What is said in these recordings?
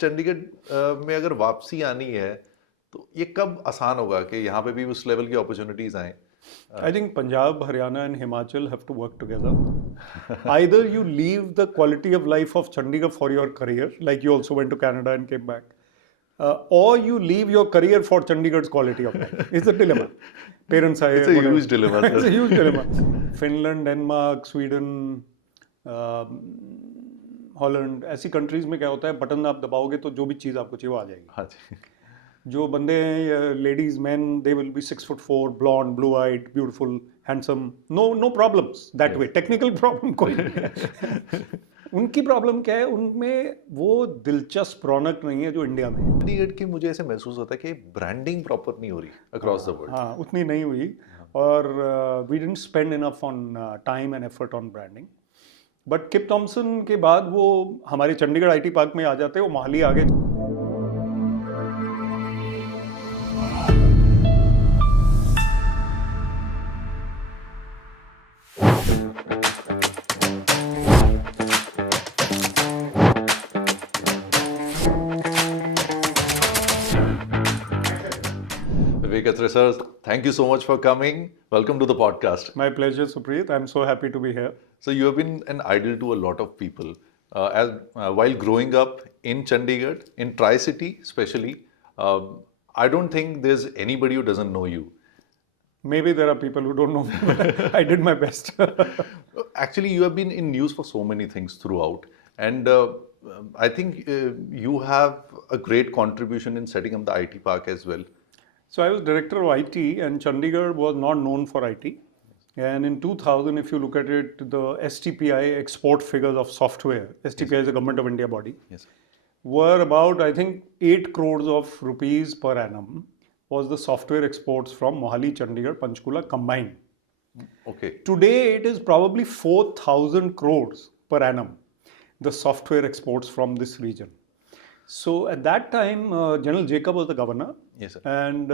चंडीगढ़ में अगर वापसी आनी है तो ये कब आसान होगा कि यहाँ पे भी उस लेवल की अपॉर्चुनिटीज आए? I think Punjab, Haryana, and Himachal have to work together. Either you leave the quality of life of Chandigarh for your career, like you also went to Canada and came back, or you leave your career for Chandigarh's quality of life. It's a dilemma. Parents are It's a huge dilemma, sir. It's a huge dilemma. Finland, Denmark, Sweden, Holland, ऐसी countries में क्या होता है, button आप दबाओगे तो जो भी चीज़ आपको चाहिए वो आ जाएगी. हाँ जी. जो बंदे हैं, ladies man, they will be 6'4", blonde, blue eyed, beautiful, handsome, no problems that way. Technical problem कोई नहीं है. उनकी प्रॉब्लम क्या है, उनमें वो दिलचस्प रौनक नहीं है जो इंडिया में. चंडीगढ़ की मुझे ऐसे महसूस होता है कि ब्रांडिंग प्रॉपर नहीं हो रही अक्रॉस द वर्ल्ड. हाँ, उतनी नहीं हुई. और we didn't spend enough on time and effort on branding. But keep Thomson के बाद वो हमारे चंडीगढ़ आईटी पार्क में आ जाते, वो मोहाली आ गए. Vivek Atray, sir, thank you so much for coming. Welcome to the podcast. My pleasure, Supreet. I'm so happy to be here. So you have been an idol to a lot of people. While growing up in Chandigarh, in Tri-City especially, I don't think there's anybody who doesn't know you. Maybe there are people who don't know me, but I did my best. Actually, you have been in news for so many things throughout. And I think you have a great contribution in setting up the IT park as well. So I was director of IT, and Chandigarh was not known for IT. And in 2000, if you look at it, the STPI export figures of software, STPI is a government of India body, Yes. were about, I think, 8 crores of rupees per annum was the software exports from Mohali, Chandigarh, Panchkula combined. Okay. Today, it is probably 4,000 crores per annum, the software exports from this region. So at that time, General Jacob was the governor. Yes, sir. And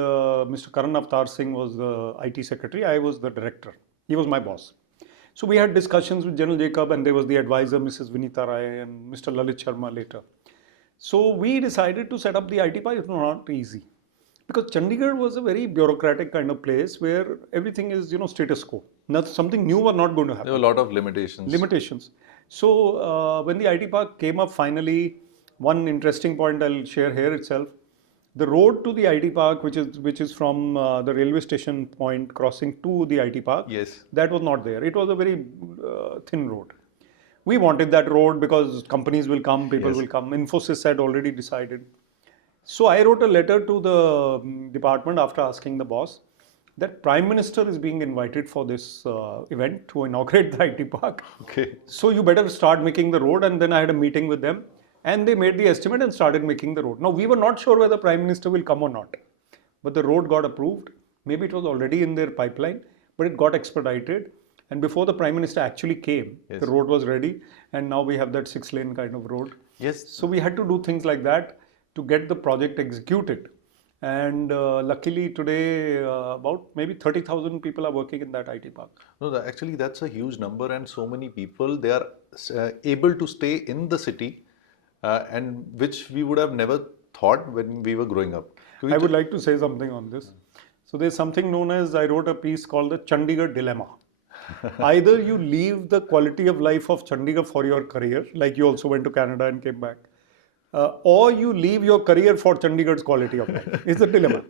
Mr. Karan Avtar Singh was the IT secretary. I was the director. He was my boss. So we had discussions with General Jacob, and there was the advisor, Mrs. Vinita Rai, and Mr. Lalit Sharma later. So we decided to set up the IT park. It was not easy, because Chandigarh was a very bureaucratic kind of place where everything is, status quo. Something new was not going to happen. There were a lot of limitations. So when the IT park came up finally, one interesting point I'll share here itself. The road to the IT park, which is from the railway station point crossing to the IT park, Yes. that was not there. It was a very thin road. We wanted that road because companies will come, people Yes. will come. Infosys had already decided. So I wrote a letter to the department after asking the boss that Prime Minister is being invited for this event to inaugurate the IT park. Okay. So you better start making the road. And then I had a meeting with them. And they made the estimate and started making the road. Now, we were not sure whether Prime Minister will come or not. But the road got approved. Maybe it was already in their pipeline, but it got expedited. And before the Prime Minister actually came, Yes. the road was ready. And now we have that 6-lane kind of road. Yes. So we had to do things like that to get the project executed. And luckily today, about maybe 30,000 people are working in that IT park. No, actually, that's a huge number, and so many people, they are able to stay in the city. And which we would have never thought when we were growing up. I would like to say something on this. So there's something known as, I wrote a piece called the Chandigarh dilemma. Either you leave the quality of life of Chandigarh for your career, like you also went to Canada and came back, or you leave your career for Chandigarh's quality of life. It's a dilemma.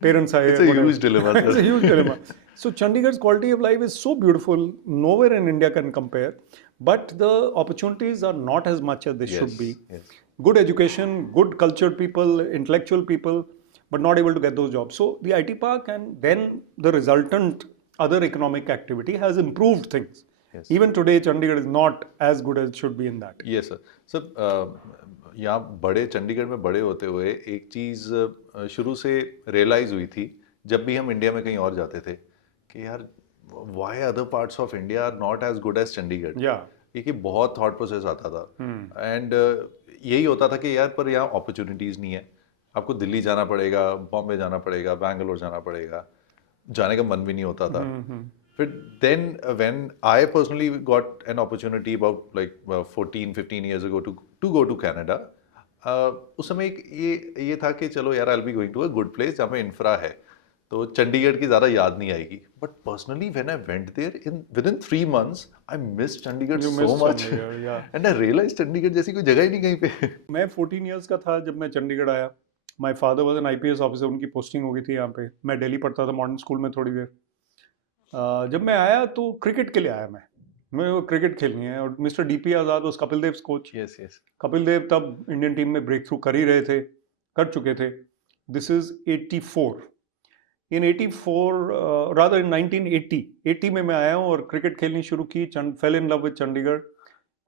Parents are It's a huge dilemma. It's a huge dilemma. So Chandigarh's quality of life is so beautiful, nowhere in India can compare. But the opportunities are not as much as they should be. Yes. Good education, good cultured people, intellectual people, but not able to get those jobs. So the IT park and then the resultant other economic activity has improved things. Yes. Even today, Chandigarh is not as good as it should be in that. Yes, sir. Sir यहाँ चंडीगढ़ में बड़े होते हुए एक चीज़ शुरू से realise हुई थी जब भी हम इंडिया में कहीं और जाते थे कि यार why other parts of India are not as good as Chandigarh. Yeah. ये बहुत थॉट प्रोसेस आता था एंड यही होता था कि यार पर यहाँ अपॉर्चुनिटीज़ नहीं है, आपको दिल्ली जाना पड़ेगा, बॉम्बे जाना पड़ेगा, बैंगलोर जाना पड़ेगा, जाने का मन भी नहीं होता था. But then when I personally got an opportunity about like 14-15 years ago to go to Canada, उस समय एक ये था कि चलो यार, I will be going to a good place जहाँ पे इंफ्रा है, तो चंडीगढ़ की ज़्यादा याद नहीं आएगी. But personally when I went there in with in 3 months, I miss Chandigarh You so missed मच. Chandigarh, yeah. And I realise Chandigarh जैसी कोई जगह ही नहीं कहीं पे. मैं 14 इयर्स का था जब मैं चंडीगढ़ आया. My father was an IPS officer, उनकी पोस्टिंग हो गई थी यहाँ पे. मैं दिल्ली पढ़ता था मॉडर्न स्कूल में थोड़ी देर. जब मैं आया तो क्रिकेट के लिए आया मैं वो क्रिकेट खेलनी है. और मिस्टर डीपी आज़ाद उस Kapil Dev coach. Yes yes. Kapil Dev तब इंडियन टीम में ब्रेक थ्रू कर ही रहे थे, कर चुके थे. This is 84. In 84 rather in 1980 में मैं आया हूँ और क्रिकेट खेलनी शुरू की. Fell in love with Chandigarh.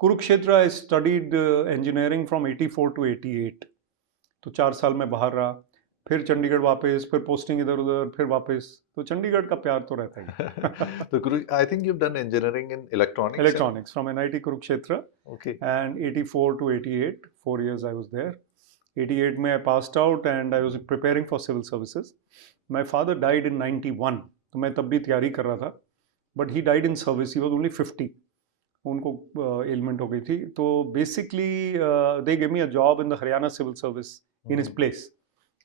Kurukshetra I studied engineering from 84 to 88. तो 4 साल में बाहर रहा, फिर चंडीगढ़ वापस, फिर पोस्टिंग इधर उधर, फिर वापस. तो चंडीगढ़ का प्यार तो रहता ही. तो गुरु, आई think you have done engineering in electronics. Electronics from NIT Kurukshetra. Okay. And 84 to 88, 4 years I was there. 88 में I passed out and I was preparing for civil services. My father died in 91, तो मैं तब भी तैयारी कर रहा था. But he died in service. He was only 50. उनको ailment हो गई थी. तो basically they gave me a job in the Haryana civil service in his place.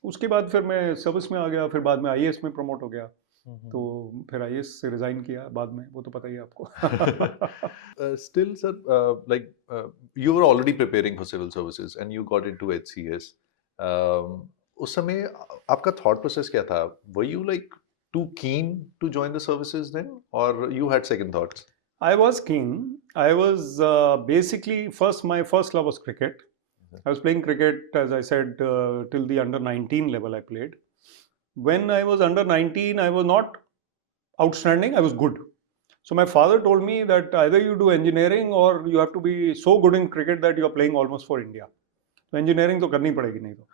उसके बाद फिर मैं सर्विस में आ गया, फिर बाद में आईएएस में प्रमोट हो गया. तो फिर आईएएस से रिजाइन किया बाद में, वो तो पता ही है आपको. Still, sir, you were already preparing for civil services and you got into Ex-IAS. उस समय आपका thought process क्या था? Were you like too keen to join the services then, or you had second thoughts? I was keen. I was basically my first love was cricket. I was playing cricket, as I said, till the under 19 level I played. When I was under 19, I was not outstanding, I was good. So my father told me that either you do engineering or you have to be so good in cricket that you are playing almost for India. So engineering to karni padegi nahi to.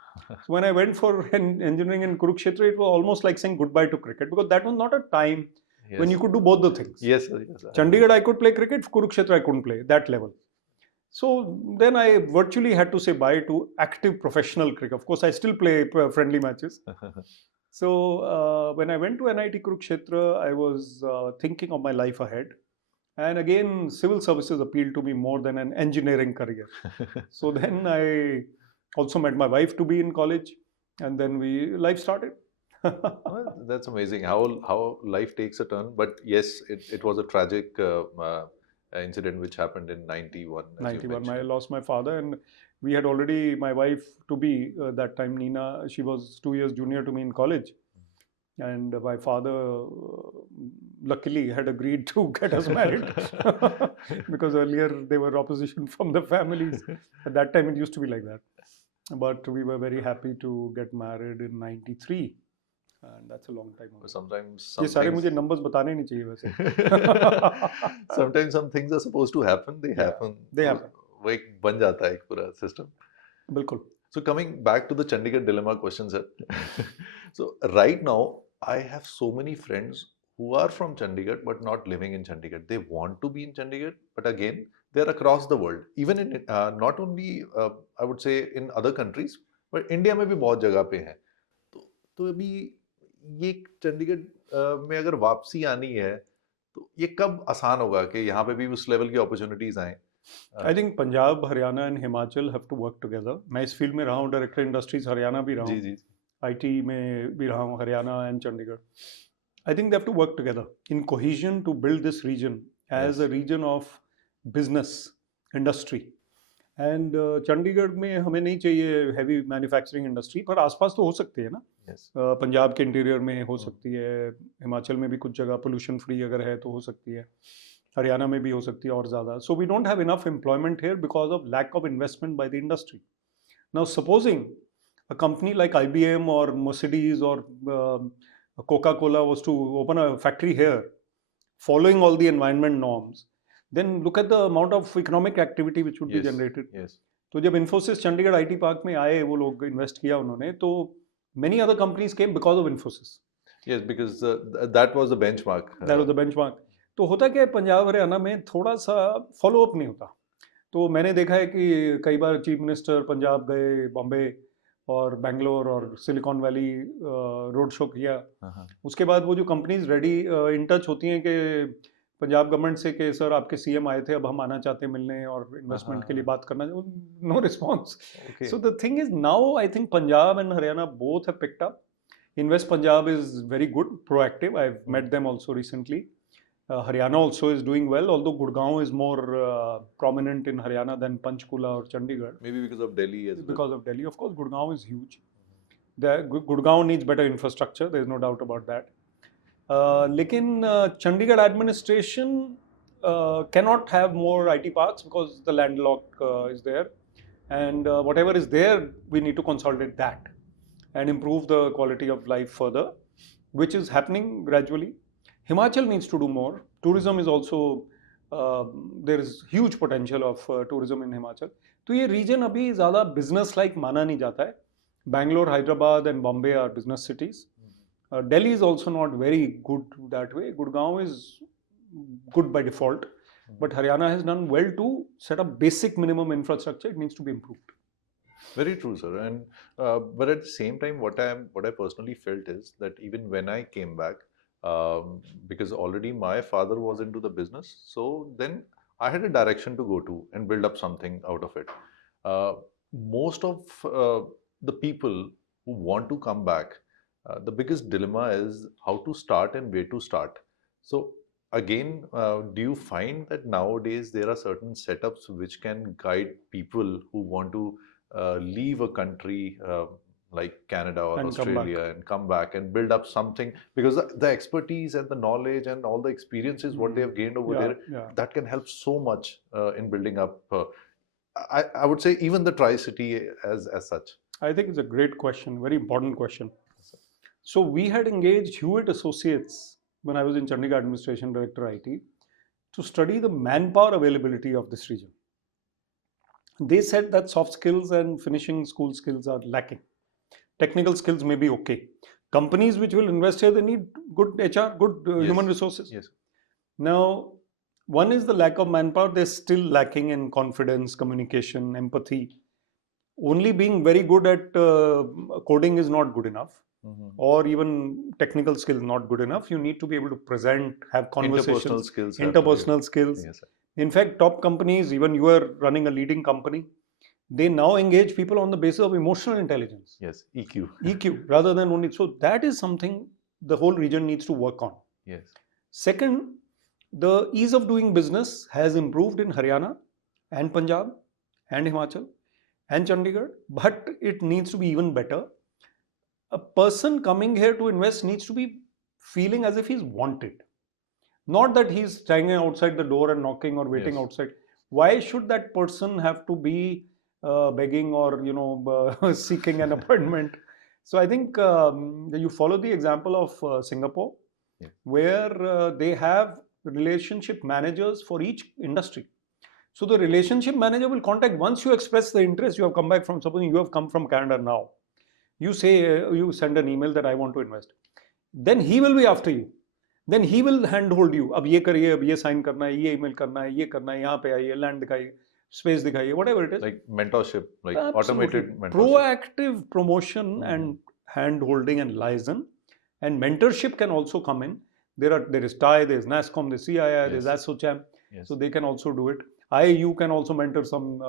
So when I went for engineering in Kurukshetra, it was almost like saying goodbye to cricket, because that was not a time when you could do both the things. Yes, sir. Yes, sir. Chandigarh I could play cricket, Kurukshetra I couldn't play that level. So then I virtually had to say bye to active professional cricket. Of course, I still play friendly matches. So when I went to NIT Kurukshetra, I was thinking of my life ahead. And again, civil services appealed to me more than an engineering career. So then I also met my wife to be in college, and then life started. Well, that's amazing how life takes a turn. But yes, it was a tragic incident which happened in 91. 91. I lost my father, and we had already, my wife to be that time, Nina, she was 2 years junior to me in college. And my father luckily had agreed to get us married because earlier they were opposition from the families. At that time it used to be like that. But we were very happy to get married in 93. And that's a long time ago. Sometimes ये सारे मुझे numbers बताने नहीं चाहिए वैसे. Sometimes some things are supposed to happen, they happen. They happen. वो एक बन जाता है एक पूरा system. बिल्कुल. So coming back to the Chandigarh dilemma question, sir. So right now, I have so many friends who are from Chandigarh but not living in Chandigarh. They want to be in Chandigarh, but again, they're across the world. Even in not only I would say in other countries, but India में भी बहुत जगह पे हैं. तो अभी ये चंडीगढ़ में अगर वापसी आनी है, तो ये कब आसान होगा कि यहाँ पे भी उस लेवल की अपॉर्चुनिटीज आएं? I think Punjab, Haryana and Himachal have to work together. मैं इस फील्ड में रहा हूँ, डायरेक्टर इंडस्ट्रीज हरियाणा भी रहा हूँ, जी. आईटी में भी रहा हूँ, Haryana and Chandigarh. I think they have to work together in cohesion to build this region as a region of business industry. And Chandigarh में हमें नहीं चाहिए हैवी मैन्युफैक्चरिंग इंडस्ट्री, पर आसपास तो हो सकती है ना. पंजाब के इंटीरियर में हो सकती है, हिमाचल में भी कुछ जगह पोल्यूशन फ्री अगर है तो हो सकती है, हरियाणा में भी हो सकती है और ज़्यादा. So we don't have enough employment here because of lack of investment by the industry. Now supposing a company like IBM or Mercedes or Coca-Cola was to open a factory here following all the environment norms, then look at the amount of economic activity which would be generated. Yes. तो जब Infosys Chandigarh IT park में आए, वो लोग invest किया उन्होंने, तो many other companies came because of Infosys. Yes, because that was the benchmark. That was the benchmark. तो होता क्या है, पंजाब हरियाणा में थोड़ा सा फॉलो अप नहीं होता. तो मैंने देखा है कि कई बार चीफ मिनिस्टर पंजाब गए, बॉम्बे और बेंगलोर और सिलिकॉन वैली रोड शो किया. उसके बाद वो जो कंपनीज रेडी इन टच होती हैं कि पंजाब गवर्नमेंट से कि सर आपके सीएम आए थे, अब हम आना चाहते हैं मिलने और इन्वेस्टमेंट के लिए बात करना, no response. Okay. So the thing is now I think Punjab and Haryana both have picked up. Invest Punjab is very good, proactive. I've met them also recently. Haryana also is doing well, although Gurgaon is more prominent in Haryana than Panchkula or Chandigarh. Maybe because of Delhi as well. Because of Delhi, of course, Gurgaon is huge. Gurgaon needs better infrastructure. There is no doubt about that. Lekin Chandigarh administration cannot have more IT parks because the landlock is there, and whatever is there, we need to consolidate that and improve the quality of life further, which is happening gradually. Himachal needs to do more. Tourism is also there is huge potential of tourism in Himachal. तो ये region अभी ज़्यादा business like माना नहीं जाता है. Bangalore, Hyderabad, and Bombay are business cities. Delhi is also not very good that way. Gurgaon is good by default, but Haryana has done well to set up basic minimum infrastructure. It needs to be improved. Very true, sir. And but at the same time, what I personally felt is that even when I came back, because already my father was into the business, so then I had a direction to go to and build up something out of it. Most of the people who want to come back, the biggest dilemma is how to start and where to start. So again, do you find that nowadays there are certain setups which can guide people who want to leave a country like Canada or And Australia and come back and build up something, because the expertise and the knowledge and all the experiences what they have gained over there, that can help so much in building up. I would say even the Tri-City as such. I think it's a great question, very important question. So we had engaged Hewitt Associates when I was in Chandigarh Administration Director IT to study the manpower availability of this region. They said that soft skills and finishing school skills are lacking. Technical skills may be okay. Companies which will invest here, they need good HR, good human resources. Yes. Now, one is the lack of manpower. They're still lacking in confidence, communication, empathy. Only being very good at coding is not good enough. Or even technical skills not good enough. You need to be able to present, have conversations, interpersonal skills. Yes, sir. In fact, top companies, even you are running a leading company, they now engage people on the basis of emotional intelligence. Yes, EQ. EQ, rather than only. So that is something the whole region needs to work on. Yes. Second, the ease of doing business has improved in Haryana and Punjab and Himachal and Chandigarh, but it needs to be even better. A person coming here to invest needs to be feeling as if he's wanted. Not that he's standing outside the door and knocking or waiting outside. Why should that person have to be begging or seeking an appointment? So I think you follow the example of Singapore, where they have relationship managers for each industry. So the relationship manager will contact, once you express the interest, you have come back from, supposing you have come from Canada now. You say, you send an email that I want to invest. Then he will be after you. Then he will handhold you. अब ये करिए, अब ये sign करना है, ये email करना है, ये करना है, यहाँ पे आइए, land दिखाइए, space दिखाइए, whatever it is. Like mentorship, like Absolutely. automated mentorship. Proactive promotion and hand-holding and liaison. And mentorship can also come in. There is TIE, there is NASCOM, there is CII, there is ASSOCHAM. So they can also do it. IAU can also mentor some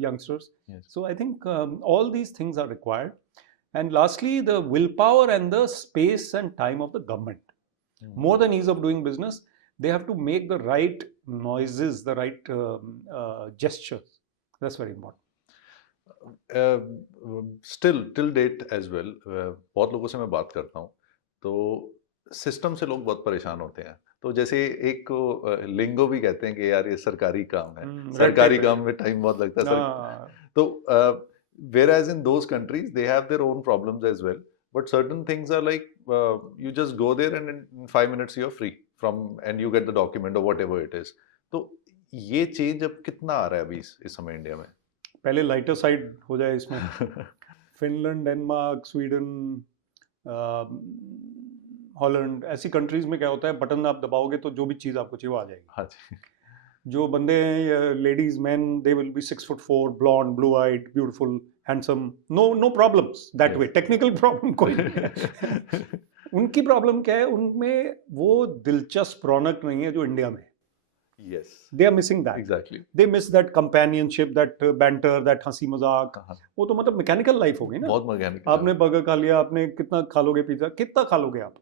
youngsters. So I think all these things are required. And lastly, the willpower and the space and time of the government. More than ease of doing business, they have to make the right noises, the right gestures. That's very important. Still, till date as well, बहुत लोगों से मैं बात करता हूँ, तो system से लोग बहुत परेशान होते हैं. तो जैसे एक लिंगो भी कहते हैं कि यार ये सरकारी काम है, सरकारी काम में टाइम बहुत लगता है सर. तो whereas in those countries they have their own problems as well, but certain things are like you just go there and in 5 minutes you're free from and you get the document or whatever it is. तो ये change अब कितना आ रहा है अभी इस समय India में? पहले लाइटर साइड हो जाए इसमें. फिनलैंड, डेनमार्क, स्वीडन, हॉलैंड, ऐसी कंट्रीज में क्या होता है, बटन आप दबाओगे तो जो भी चीज़ आपको चाहिए वो आ जाएगी. हाँ जी. जो बंदे हैं, ladies, man, they will be 6'4", blonde, blue-eyed, beautiful, handsome. No problems that way. Technical problem कोई नहीं. उनकी प्रॉब्लम क्या है, उनमें वो दिलचस्प रौनक नहीं है जो इंडिया में है. Yes. They are missing that. Exactly. They miss that companionship, that banter, that हंसी मजाक. हाँ. वो तो मतलब मैकेनिकल लाइफ हो गई ना. बहुत मैकेनिकल. आपने बर्गर खा लिया, आपने कितना खा लोगे पिज्जा, कितना खा लोगे आप.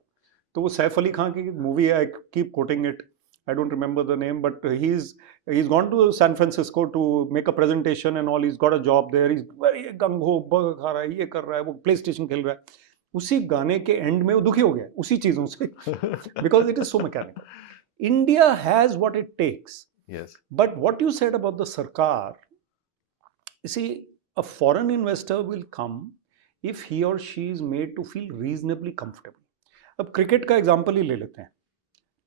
तो वो सैफ अली खान की मूवी है, I keep coating it, I don't remember the name, but he's gone to San Francisco to make a presentation and all. He's got a job there. He's very gung ho, burger खा रहा है, ये कर रहा है, वो play station खेल रहा है. उसी गाने के एंड में वो दुखी हो गया उसी चीजों से, because it is so mechanical. India has what it takes. Yes. But what you said about the Sarkar, you see, a foreign investor will come if he or she is made to feel reasonably comfortable. अब cricket का example ही ले लेते हैं.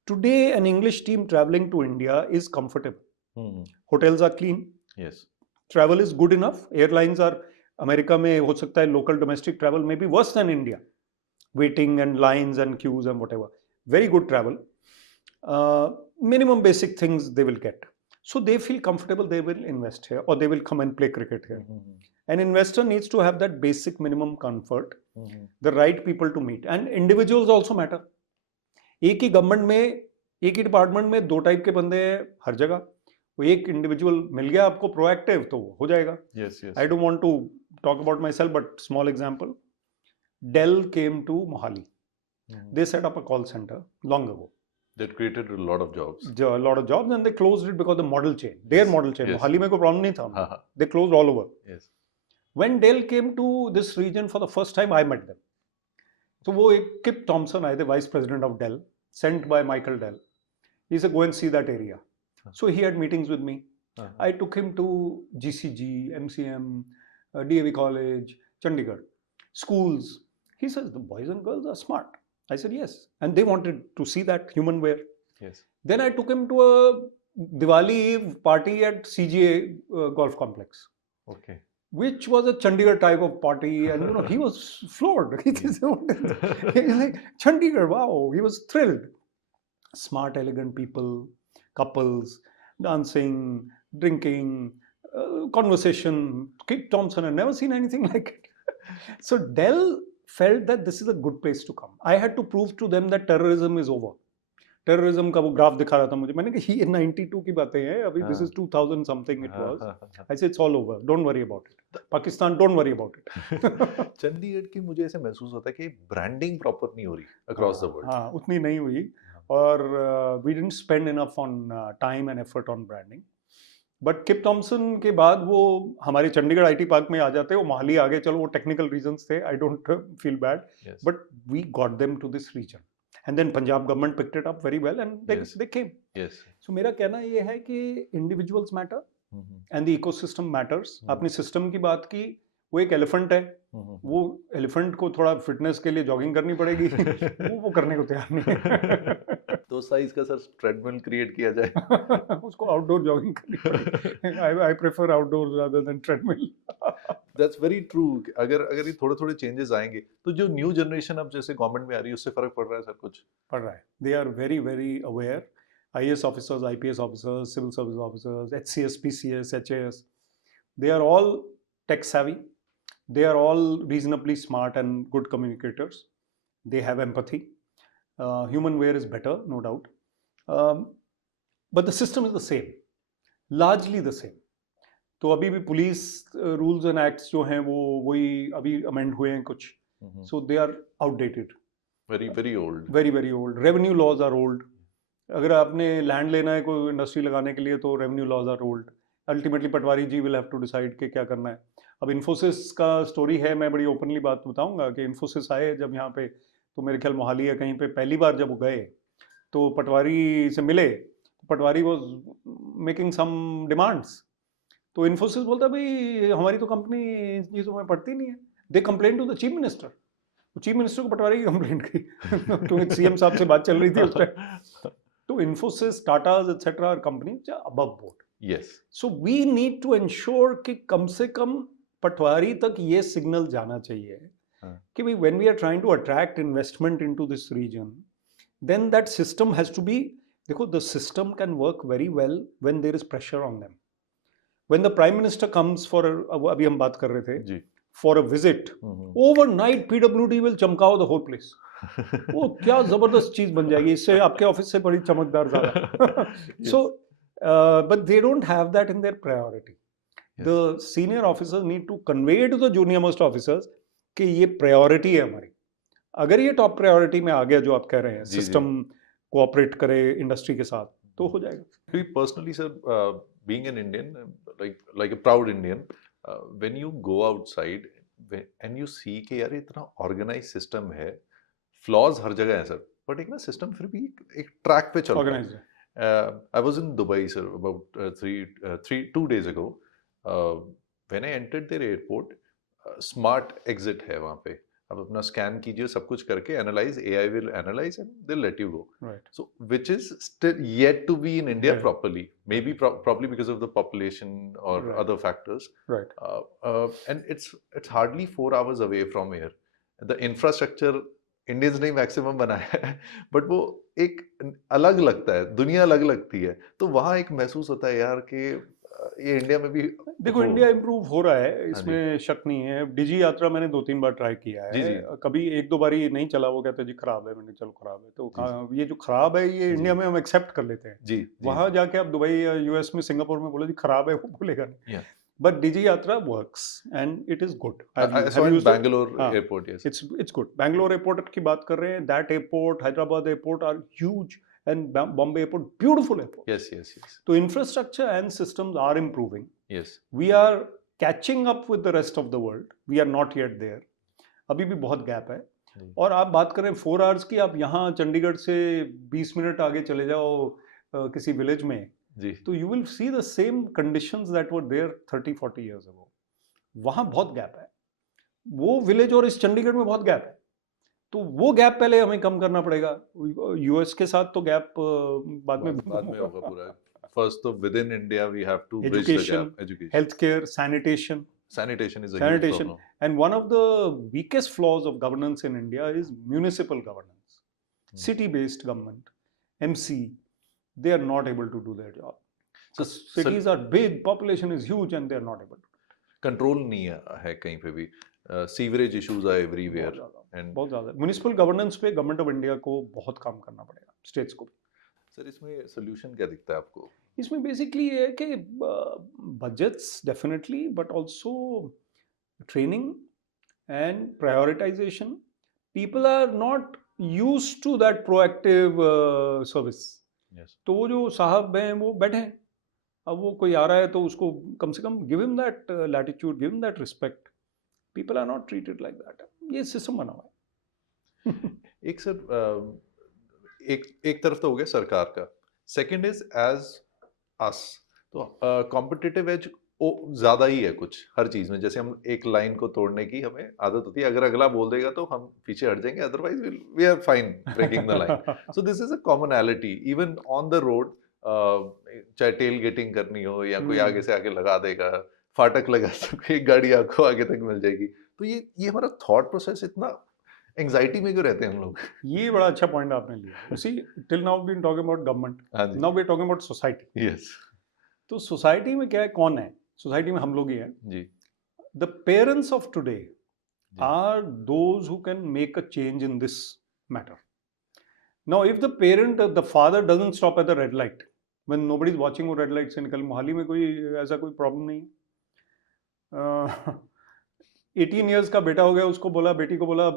Today, an English team traveling to India is comfortable. Hotels are clean. Yes. Travel is good enough. Airlines are, America में हो सकता है local domestic travel may be worse than India. Waiting and lines and queues and whatever. Very good travel. Minimum basic things they will get. So they feel comfortable, they will invest here or they will come and play cricket here. An investor needs to have that basic minimum comfort, the right people to meet. And individuals also matter. एक ही government में, एक ही department में दो type के बंदे हैं हर जगह. वो एक इंडिविजुअल मिल गया आपको प्रोएक्टिव तो हो जाएगा. I don't want to talk about myself but small example. Dell came to Mohali. They set up a call center long ago. That created a lot of jobs. A lot of jobs, and they closed it because the model changed. Their model changed. Yes. Mohali में कोई problem नहीं था. They closed all over. Yes. When Dell came to this region for the first time, I met them. So वो एक Kip Thompson आए थे, vice president of Dell, sent by Michael Dell. He said, go and see that area. So he had meetings with me. I took him to GCG, MCM, DAV College, Chandigarh, schools. He says, the boys and girls are smart. I said, yes. And they wanted to see that human wear. Yes. Then I took him to a Diwali Eve party at CGA Golf Complex. Okay. Which was a Chandigarh type of party, and you know he was floored. He was like, Chandigarh, wow! He was thrilled. Smart, elegant people, couples, dancing, drinking, conversation. Kip Thompson had never seen anything like it. So Dell felt that this is a good place to come. I had to prove to them that terrorism is over. Terrorism का वो graph दिखा रहा था मुझे. मैंने कहा ये 92 की बातें हैं, अभी this is 2000 something it was. I said it's all over, don't worry about it. Pakistan, don't worry about it. Chandigarh की मुझे ऐसे महसूस होता है कि ब्रांडिंग प्रॉपर नहीं हो रही अक्रॉस द वर्ल्ड. हाँ, उतनी नहीं हुई. और we didn't spend enough on time and effort on branding. But keep Thomson के बाद वो हमारे चंडीगढ़ आईटी पार्क में आ जाते. वो मोहाली आगे, चलो वो टेक्निकल रीजंस थे, I don't feel bad, but we got them to this region. And then Punjab government picked it up very well and they came. Yes. So मेरा कहना ये है कि individuals matter and the ecosystem matters. आपने system की बात की, वो एक एलिफेंट है. वो एलिफेंट को थोड़ा फिटनेस के लिए जॉगिंग करनी पड़ेगी. वो करने को तैयार नहीं है. तो साइज का सर ट्रेडमिल क्रिएट किया जाए. उसको आउटडोर जॉगिंग करनी पड़ेगी. I prefer outdoors rather than treadmill. That's very true. अगर ये थोड़े चेंजेस आएंगे तो जो न्यू जनरेशन अब जैसे गवर्नमेंट में आ रही है उससे फर्क पड़ रहा है सर? कुछ पड़ रहा है. They are very very aware. IAS officers, IPS officers, civil service officers, HCS, PCS, HAS, they are all tech savvy. They are all reasonably smart and good communicators. They have empathy. Human wear is better, no doubt. But the system is the same, largely the same. तो अभी भी police rules and acts जो हैं वो वही अभी amend हुए हैं कुछ. So they are outdated, very old, very old. Revenue laws are old. अगर आपने लैंड लेना है कोई इंडस्ट्री लगाने के लिए तो revenue laws are old. Ultimately patwari ji will have to decide कि क्या करना है. अब इन्फोसिस का स्टोरी है, मैं बड़ी ओपनली बात बताऊंगा कि इन्फोसिस आए जब यहाँ पे, तो मेरे ख्याल मोहाली या कहीं पे पहली बार जब वो गए तो पटवारी से मिले. पटवारी वॉज मेकिंग सम डिमांड्स. तो इन्फोसिस बोलता भाई हमारी तो कंपनी इन चीज़ों में पड़ती नहीं है. They complain to the chief minister. Chief minister को पटवारी की कंप्लेंट की क्योंकि सीएम साहब से बात चल रही थी उस टाइम. तो Infosys, Tatas etcetera are companies above board. Yes. So we need to ensure कि कम से कम पटवारी तक ये सिग्नल जाना चाहिए कि भाई when we are trying to attract investment into this region, then that system has to be, देखो the system can work very well when there is pressure on them. When the Prime Minister comes for अभी हम बात कर रहे थे, for a visit, overnight PWD will चमकाओ the whole place. वो क्या जबरदस्त चीज बन जाएगी, इससे आपके ऑफिस से बड़ी चमकदार ज्यादा. So but they don't have that in their priority. The senior officers need to convey to the junior most officers कि ये प्रायोरिटी है हमारी. अगर ये टॉप प्रायोरिटी में आ गया जो आप कह रहे हैं, जी, जी. सिस्टम कोऑपरेट करे इंडस्ट्री के साथ, तो हो जाएगा. Personally, sir, being an Indian, like a proud Indian, when you go outside and you see कि यार इतना organized system है, flaws हर जगह है सर, but एक ना system फिर भी एक track पे चल रहा है. ऑर्गेनाइज है. I was in Dubai, sir, about 2 days ago. When I entered their airport, smart exit है वहाँ पे. आप अपना स्कैन कीजिए, सब कुछ करके analyse, AI will analyze and they'll let you go. Right. So which is still yet to be in India Right. properly, maybe probably because of the population or Right. other factors. Right. And it's hardly 4 hours away from here. The infrastructure Indians ने maximum बनाया है, but वो एक अलग लगता है, दुनिया अलग लगती है, तो वहाँ एक महसूस होता है यार कि ये इंडिया में भी देखो इंडिया इम्प्रूव हो रहा है, हाँ जी. इसमें शक नहीं है. डिजी यात्रा मैंने 2-3 बार ट्राई किया जी, है. जी. कभी 1-2 बार ही नहीं चला, वो कहते हैं जी खराब है. मैंने चलो खराब है तो जी, कहा ये जो खराब है ये जी. इंडिया में हम एक्सेप्ट कर लेते हैं. जी, जी. वहां जाके आप दुबई या यूएस में, सिंगापुर में बोले जी खराब है, वो बोलेगा नहीं. Yeah. But Digi Yatra works and it is good. I saw in Bangalore airport, yes. It's good. Bangalore airport की बात कर रहे हैं. That airport, Hyderabad airport are huge, and Bombay airport beautiful airport. Yes, yes, yes. तो infrastructure and systems are improving. Yes. We are catching up with the rest of the world. We are not yet there. अभी भी बहुत gap है. और आप बात करें 4 hours की, आप यहाँ चंडीगढ़ से 20 मिनट आगे चले जाओ किसी विलेज में, जी. तो you will see the same conditions that were there 30-40 years ago. वहाँ बहुत गैप है. वो विलेज और इस चंडीगढ़ में बहुत गैप है. तो वो गैप पहले हमें कम करना पड़ेगा. यूएस के साथ तो गैप बाद में होगा पूरा. First, so within India, we have to bridge education, the gap. Education, healthcare, sanitation. Sanitation is a huge Sanitation. problem. And one of the weakest flaws of governance in India is municipal governance. City-based government, MC, they are not able to do their job. So cities are big, population is huge, and they are not able to. Control नहीं है कहीं पे भी. Sewerage issues are everywhere. बहुत ज़्यादा. Municipal governance पे government of India को बहुत काम करना पड़ेगा, स्टेट्स को. सर इसमें सोल्यूशन क्या दिखता है आपको? इसमें बेसिकली ये है कि budgets definitely, but also training and prioritization. People are not used to that proactive service. तो वो जो साहब हैं वो बैठे हैं, अब वो कोई आ रहा है तो उसको कम से कम give him that latitude, give him that respect. People are not treated like that. ये सिस्टम बना हुआ है. एक सर एक तरफ तो हो गया सरकार का. सेकंड इज एज अस, तो कॉम्पिटिटिव एज ज्यादा ही है कुछ हर चीज में. जैसे हम एक लाइन को तोड़ने की हमें आदत होती है, अगर अगला बोल देगा तो हम पीछे हट जाएंगे, otherwise we are fine breaking the line. So this is a commonality even on the road. चाहे टेल गेटिंग करनी हो या कोई आगे से आके लगा देगा, फाटक लगा तो एक गाड़ी आपको आगे तक मिल जाएगी. तो ये हमारा थॉट प्रोसेस इतना एंजाइटी में क्यों रहते हैं हम लोग? ये बड़ा अच्छा पॉइंट आपने लिया. You see, till now we've been talking about government. Now we're talking about society. Yes. तो सोसाइटी में क्या है, कौन है सोसाइटी में? हम लोग ही हैं जी. The parents of today are those who can make a change in this matter. Now, if the parent, the father doesn't stop at the red light when nobody is watching, वो red light से निकल, मोहाली में कोई ऐसा कोई problem नहीं है. 18 years का बेटा हो गया, उसको बोला, बेटी को बोला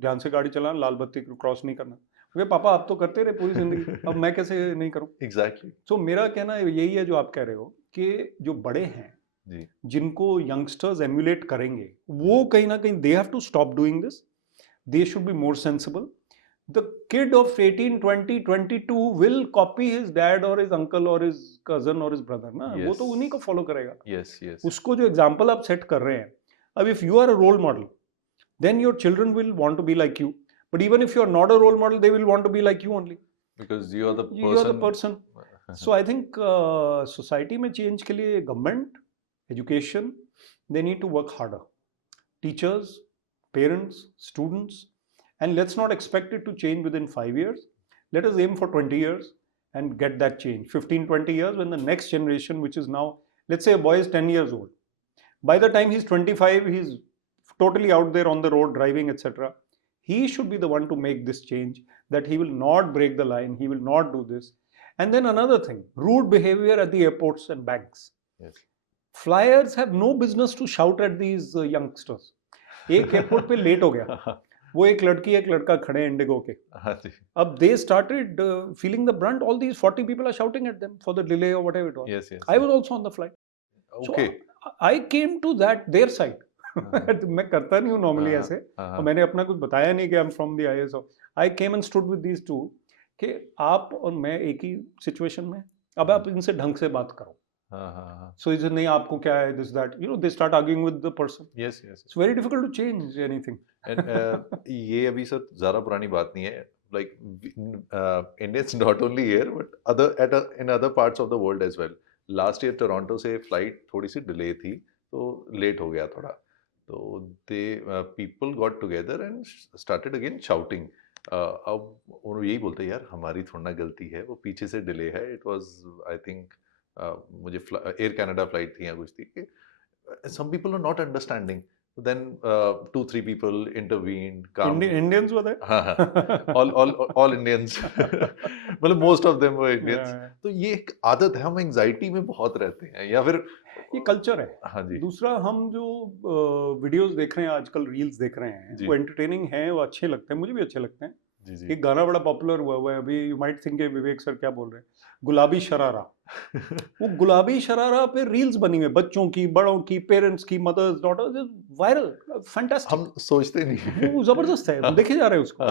ध्यान से गाड़ी चलाना, लाल बत्ती क्रॉस नहीं करना. ओके पापा आप तो करते रहे पूरी जिंदगी, अब मैं कैसे नहीं करूं? एग्जैक्टली. सो मेरा कहना यही है जो आप कह रहे हो कि जो बड़े हैं जी, जिनको यंगस्टर्स एम्यूलेट करेंगे, वो कहीं ना कहीं they have to stop doing this. They should be more sensible. The kid of 18, 20, 22 will copy his dad और हिज अंकल और हिज कजन और हिज ब्रदर ना. वो तो उन्हीं को फॉलो करेगा. Yes yes. उसको जो एग्जाम्पल आप सेट कर रहे हैं, अब if you are a role model, then your children will want to be like you. But even if you are not a role model, they will want to be like you only. Because you are the person. You are the person. So I think society में change के लिए government, education, they need to work harder. Teachers, parents, students, and let's not expect it to change within 5 years. Let us aim for 20 years and get that change. 15, 20 years when the next generation, which is now, let's say a boy is 10 years old. By the time he's 25, he's totally out there on the road driving, etc. he should be the one to make this change, that he will not break the line, he will not do this. And then another thing, rude behavior at the airports and banks. Yes. Flyers have no business to shout at these youngsters. एक airport पे late हो गया, वो एक लड़की एक लड़का खड़े हैं इंडिगो के, हाँ जी. अब they started feeling the brunt. All these 40 people are shouting at them for the delay or whatever it was. Yes, yes. I was also on the flight. Okay. So I came to that their side. मैं करता नहीं हूँ normally ऐसे, और मैंने अपना कुछ बताया नहीं कि I'm from the IAS. I came and stood with these two कि आप और मैं एक ही situation में, अब आप इनसे ढंग से बात करो. So इसे नहीं आपको क्या है this that, you know, they start arguing with the person. Yes, yes. It's very difficult to change anything. And ये अभी सर ज़्यादा पुरानी बात नहीं है. Like Indians not only here but in other parts of the world as well. Last year Toronto से flight थोड़ी सी delay थी, तो late हो गया थोड़ा. तो people got together and started again shouting. अब वो यही बोलते यार हमारी थोड़ा ना गलती है, वो पीछे से डिले है. इट वाज आई थिंक मुझे एयर कनाडा फ्लाइट थी या कुछ थी कि some people are not understanding. Then 2-3 people intervened. Indians were there? हाँ, all Indians. मतलब most of them were Indians. तो ये एक आदत है, हम एंजाइटी में बहुत रहते हैं, या फिर ये कल्चर है. हाँ जी. दूसरा, हम जो वीडियोस देख रहे हैं आजकल, रील्स देख रहे हैं, वो एंटरटेनिंग हैं, वो अच्छे लगते हैं, मुझे भी अच्छे लगते हैं. जी जी. एक गाना बड़ा पॉपुलर हुआ है अभी, you might think Vivek sir क्या बोल रहे हैं, गुलाबी शरारा. वो गुलाबी शरारा पे रील्स बनी हुई, बच्चों की, बड़ों की, पेरेंट्स की, मदर्स, डॉटर्स, वायरल, फैंटास्टिक. हम सोचते नहीं, वो जबरदस्त है, हम देखे जा रहे हैं उसको.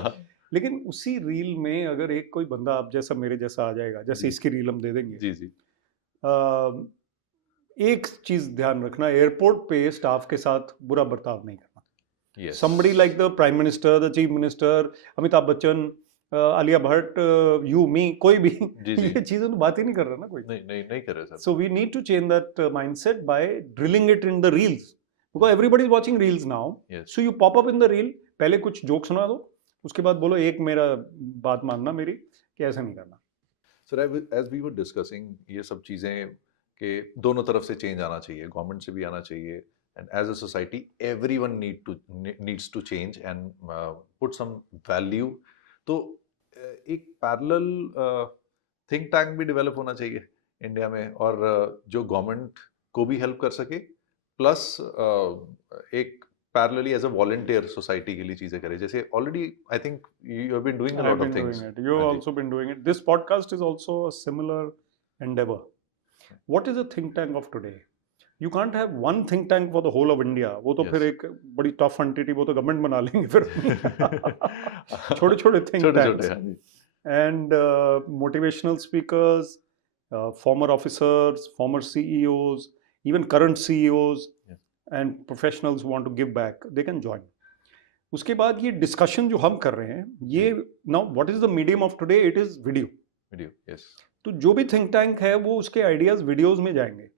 लेकिन उसी रील में अगर एक कोई बंदा आप जैसा मेरे जैसा आ जाएगा, जैसे इसकी रील हम दे देंगे. जी जी. एक चीज ध्यान रखना, एयरपोर्ट पे स्टाफ के साथ बुरा बर्ताव नहीं करना. Yes. Somebody like the Prime Minister, the Chief Minister, Amitabh Bachchan, Alia Bhatt, you, me, कोई भी ये चीजें तो बात ही नहीं कर रहा ना कोई. नहीं कर रहे sir. So we need to change that mindset by drilling it in the reels, because everybody is watching reels now. Yes. So you pop up in the reel, पहले कुछ जोक सुना दो, उसके बाद बोलो एक मेरा बात मानना मेरी कि ऐसा नहीं करना. Sir, as we were discussing, ये सब चीजें कि दोनों तरफ से चेंज आना चाहिए, गवर्नमेंट से भी आना चाहिए, and as a society everyone needs to change and put some value. तो एक पैरेलल थिंक टैंक भी डेवलप होना चाहिए इंडिया में, और जो गवर्नमेंट को भी हेल्प कर सके, प्लस एक parallelly as a volunteer society के लिए चीजें करे. जैसे already I think you have been doing a lot of things. You have also been doing it. This podcast is also a similar endeavor. What is a think tank of today? You can't have one think tank for the whole of India. वो तो फिर एक बड़ी tough entity, वो तो government बना लेंगे फिर. छोटे-छोटे think tanks. And motivational speakers, former officers, former CEOs, even current CEOs, and professionals who want to give back, they can join. उसके बाद ये डिस्कशन जो हम कर रहे हैं, ये now what is the medium of today? It is video. Yes. तो जो भी think tank है वो उसके आइडियाज वीडियोज में जाएंगे.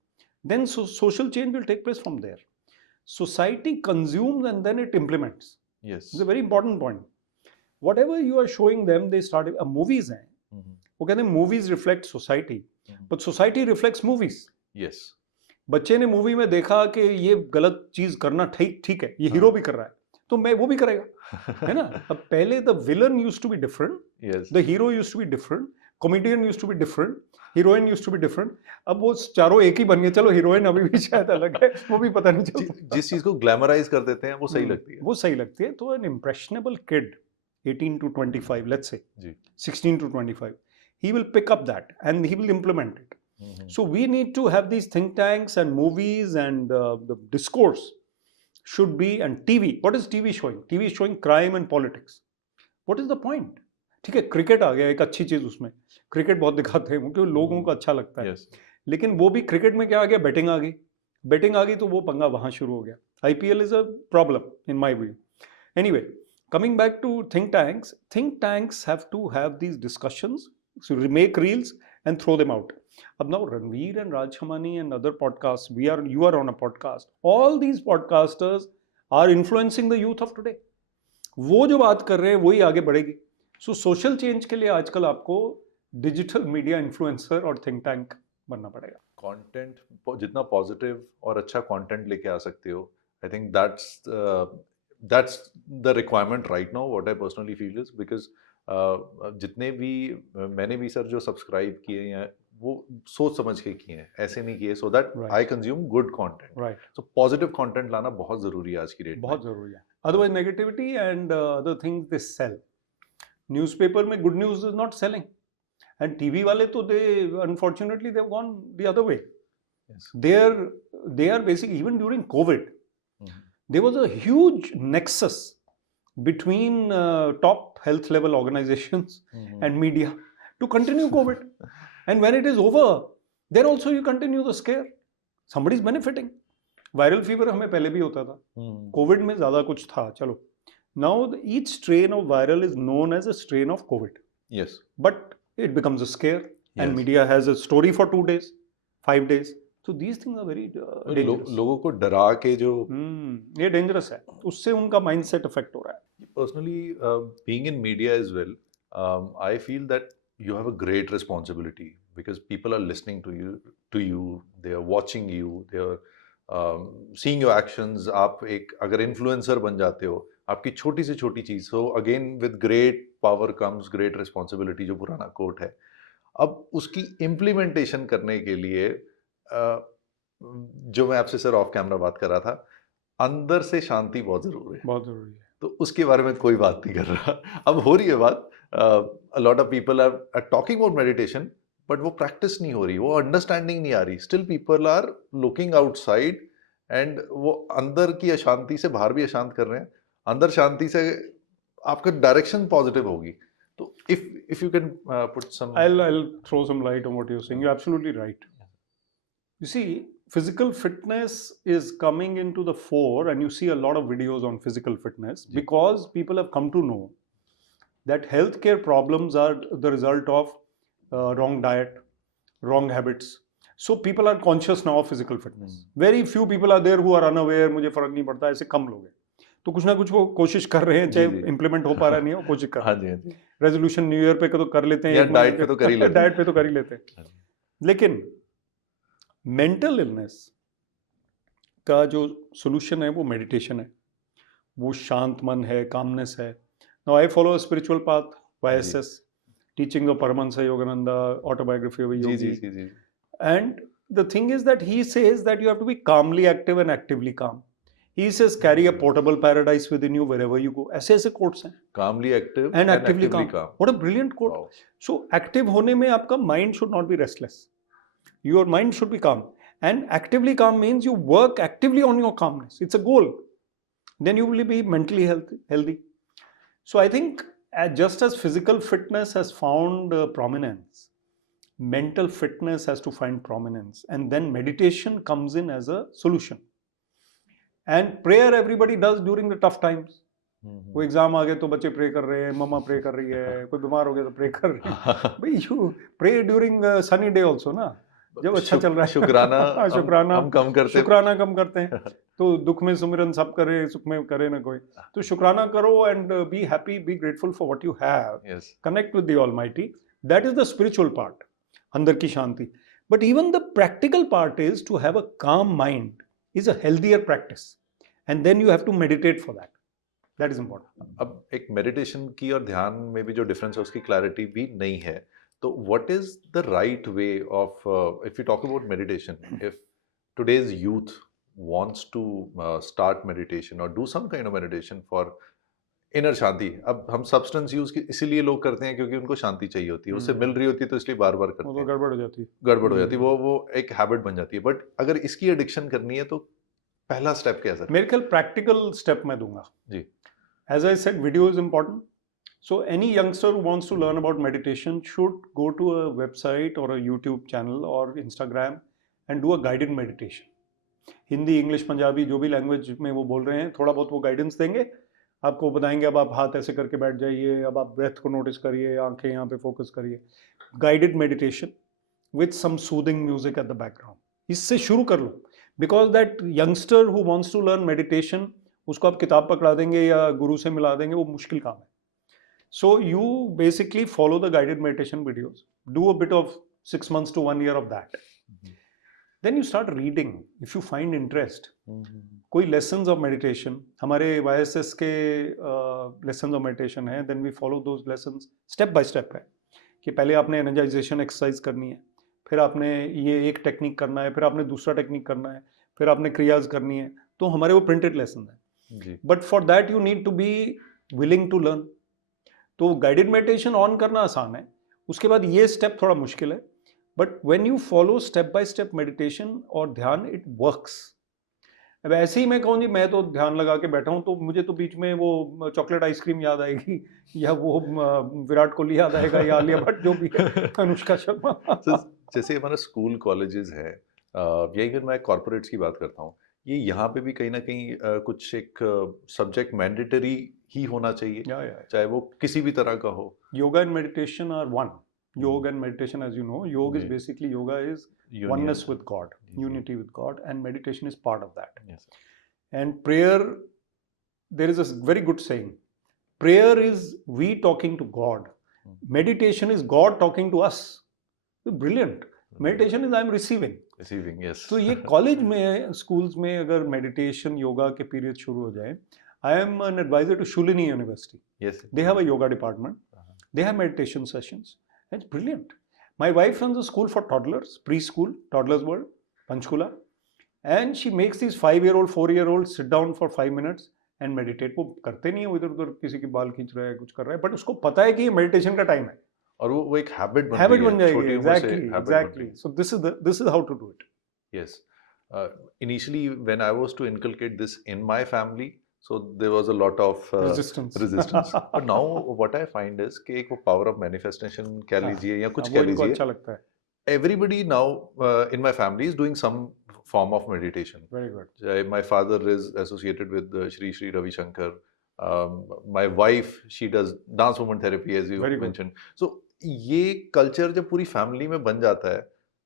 Then social change will take place from there. Society consumes and then it implements. Yes. It's a very important point. Whatever you are showing them, they start. Movies हैं. वो कहते हैं movies reflect society, but society reflects movies. Yes. बच्चे ने movie में देखा कि ये गलत चीज करना ठीक है, ये हीरो भी कर रहा है, तो मैं वो भी करेगा, है ना. अब पहले the villain used to be different. Yes. The hero used to be different. Comedian used to be different. Heroine used to be different. अब वो चारों एक ही बन गए. चलो हीरोइन अभी भी शायद अलग है, वो भी पता नहीं चलता. जिस चीज को ग्लैमराइज कर देते हैं वो सही लगती है. वो सही लगती है. तो an impressionable kid 18 to 25, let's say, 16 to 25, he will pick up that and he will implement it. So we need to have these think tanks and movies, and the discourse should be, and TV. What is TV showing? TV is showing crime and politics. What is the point? ठीक है, cricket आ गया एक अच्छी चीज, उसमें cricket बहुत दिखाते हैं क्योंकि लोगों को अच्छा लगता है. लेकिन वो भी क्रिकेट में क्या आ गया, बैटिंग आ गई, तो वो पंगा वहां शुरू हो गया. IPL is a problem in my view. Anyway, coming back to think tanks have to have these discussions, so make reels and throw them out. Ab now Ranveer and Raj Khamani and other podcasts, you are on a podcast. All these podcasters are influencing the youth of today. वो जो बात कर रहे हैं वही आगे बढ़ेगी. सो social change के लिए आजकल आपको डिजिटल मीडिया इन्फ्लुएंसर और थिंक टैंक बनना पड़ेगा. कंटेंट जितना पॉजिटिव और अच्छा कंटेंट लेके आ सकते हो, I think that's that's the requirement right now. What I personally feel is because जितने भी मैंने भी सर जो सब्सक्राइब किए हैं वो सोच समझ के किए हैं, ऐसे नहीं किए, so that Right. I consume good content. Right. So positive content लाना बहुत जरूरी है आज की डेट में. बहुत जरूरी है. Otherwise, negativity and other things they sell. Newspaper में good news is not selling. And TV वाले तो they unfortunately they've gone the other way. Yes. They are basically, even during COVID, there was a huge nexus between top health level organizations and media to continue COVID. And when it is over, then also you continue the scare. Somebody is benefiting. Viral fever हमें पहले भी होता था. COVID में ज़्यादा कुछ था, चलो. Now each strain of viral is known as a strain of COVID. Yes. But it becomes a scare, and Yes. media has a story for 2 days, 5 days. So these things are very dangerous. लोगों को डरा के जो ये dangerous है. उससे उनका mindset affect हो रहा है. personally being in media as well, I feel that you have a great responsibility because people are listening to you, they are watching you, they are seeing your actions. आप एक अगर influencer बन जाते हो, आपकी छोटी से छोटी चीज, so again with great power comes great responsibility, जो पुराना कोट है. अब उसकी implementation करने के लिए जो मैं आपसे सर ऑफ कैमरा बात कर रहा था, अंदर से शांति बहुत जरूरी है. बहुत जरूरी है. तो उसके बारे में कोई बात नहीं कर रहा. अब हो रही है बात. A lot of people are talking about meditation, but वो प्रैक्टिस नहीं हो रही, वो अंडरस्टैंडिंग नहीं आ रही. Still people are looking outside and वो अंदर की अशांति से बाहर भी अशांत कर रहे हैं. अंदर शांति से आपका डायरेक्शन पॉजिटिव होगी. तो if you can put some, I'll throw some light on what you're saying. You're absolutely right. You see, physical fitness is coming into the fore, and you see a lot of videos on physical fitness because people have come to know that healthcare problems are the result of wrong diet, wrong habits. So people are conscious now of physical fitness. Very few people are there who are unaware. मुझे फर्क नहीं पड़ता, ऐसे कम लोग हैं. तो कुछ ना कुछ वो कोशिश कर रहे हैं, चाहे इम्प्लीमेंट हो पा रहा नहीं है, वो कोशिश कर रहे हैं. रेजोल्यूशन न्यू ईयर पे तो कर लेते हैं, या डाइट पे तो कर ही लेते हैं. डाइट पे तो कर ही लेते हैं. लेकिन मेंटल इलनेस का जो सोल्यूशन है वो मेडिटेशन है, वो शांत मन है, कामनेस है. Now I follow a spiritual path, YSS, teaching of Paramahansa Yogananda, autobiography of Yogi. जी. And the thing is that he says that you have to be calmly active and actively calm. He says carry a portable paradise within you wherever you go. ऐसे quotes हैं. Calmly active and actively calm. What a brilliant quote. Wow. So active होने में आपका mind should not be restless. Your mind should be calm. And actively calm means you work actively on your calmness. It's a goal. Then you will be mentally healthy. So I think just as physical fitness has found prominence, mental fitness has to find prominence, and then meditation comes in as a solution. And prayer everybody does during the tough times. वो exam आ गए तो बच्चे pray कर रहे हैं, मम्मा pray कर रही है, कोई बीमार हो गया तो प्रे कर रहे हैं. भाई you pray during sunny day also ना, जब अच्छा चल रहा है. शुक्राना कम करते हैं. तो दुख में सुमिरन सब करे, सुख में करे ना कोई. तो शुक्राना करो and be happy, be grateful for what you have. Connect with the almighty. That is the spiritual part, अंदर की शांति. But even the practical part is to have a calm mind is a healthier practice, and then you have to meditate for that. That is important. अब एक meditation की और ध्यान में भी जो डिफरेंस है उसकी क्लैरिटी भी नहीं है. तो what is the right way of if you talk about meditation, if today's youth wants to start meditation or do some kind of meditation for inner शांति. अब हम सब्सटेंस यूज इसीलिए लोग करते हैं क्योंकि उनको शांति चाहिए होती है, उससे मिल रही होती है, तो इसलिए बार बार करते हैं. गड़बड़ हो जाती है, वो एक हैबिट बन जाती है. बट अगर इसकी एडिक्शन करनी है तो पहला स्टेप क्या है सर? मेरे ख्याल प्रैक्टिकल स्टेप मैं दूंगा जी. As I said, video is important. So any youngster who wants to learn about meditation should go to a website और अ यूट्यूब चैनल और Instagram and do a guided meditation. Hindi, English, Punjabi, जो भी language में वो बोल रहे हैं, थोड़ा बहुत वो गाइडेंस देंगे. आपको बताएंगे अब आप हाथ ऐसे करके बैठ जाइए, अब आप ब्रेथ को नोटिस करिए, आंखें यहाँ पे फोकस करिए. Guided meditation with some soothing music at the background. इससे शुरू कर लो, because that youngster who wants to learn meditation, उसको आप किताब पकड़ा देंगे या गुरु से मिला देंगे, वो मुश्किल काम है. So you basically follow the guided meditation videos, do a bit of 6 months to 1 year of that. Then you start reading if you find interest. कोई lessons of meditation, हमारे YSS के lessons of meditation है, then we follow those lessons step by step है कि पहले आपने energization exercise करनी है, फिर आपने ये एक टेक्निक करना है, फिर आपने दूसरा टेक्निक करना है, फिर आपने क्रियाज करनी है, तो हमारे वो प्रिंटेड लेसन है. But for that you need to be willing to learn. तो गाइडेड मेडिटेशन ऑन करना आसान है, उसके बाद ये स्टेप थोड़ा मुश्किल है. But when you follow step by step meditation और ध्यान, इट वर्क्स. अब ऐसे ही मैं कहूँ जी मैं तो ध्यान लगा के बैठा हूँ तो मुझे तो बीच में वो चॉकलेट आइसक्रीम याद आएगी, या वो विराट कोहली याद आएगा, या आलिया भट्ट जो भी है, अनुष्का शर्मा. जैसे हमारा स्कूल कॉलेजेस है, या इवन मैं कॉर्पोरेट्स की बात करता हूँ, ये यहाँ पे भी कहीं ना कहीं कुछ एक सब्जेक्ट मैंडेटरी ही होना चाहिए, चाहे वो किसी भी तरह का हो. Yoga and meditation are one. Yoga and meditation, as you know, yoga is basically, yoga is oneness with God, unity with God, and meditation is part of that. Yes. And prayer, there is a very good saying, prayer is we talking to God. Meditation is God talking to us. Brilliant. Meditation is I am receiving. Receiving, yes. तो ये college में, schools में अगर meditation yoga के period शुरू हो जाए, I am an advisor to Shulini University. Yes. They have a yoga department. They have meditation sessions. It's brilliant. My wife runs a school for toddlers, preschool, toddlers world, Panchkula, and she makes these 5-year-old, 4-year-olds sit down for 5 minutes and meditate. वो करते नहीं है, वो इधर-उधर किसी की बाल खींच रहा है, कुछ कर रहा है, but उसको पता है कि ये मेडिटेशन का टाइम है. और वो एक हैबिट बन जाएगी. Exactly. So this is how to do it. Yes. Initially, when I was to inculcate this in my family, so there was a lot of resistance. But now what I find is कि एक वो power of manifestation कह लीजिए या कुछ कह लीजिए, अच्छा लगता है. Everybody now in my family is doing some form of meditation. Very good. My father is associated with Shri Ravi Shankar. My wife, she does dance movement therapy, as you mentioned. So ये culture जब पूरी family में बन जाता है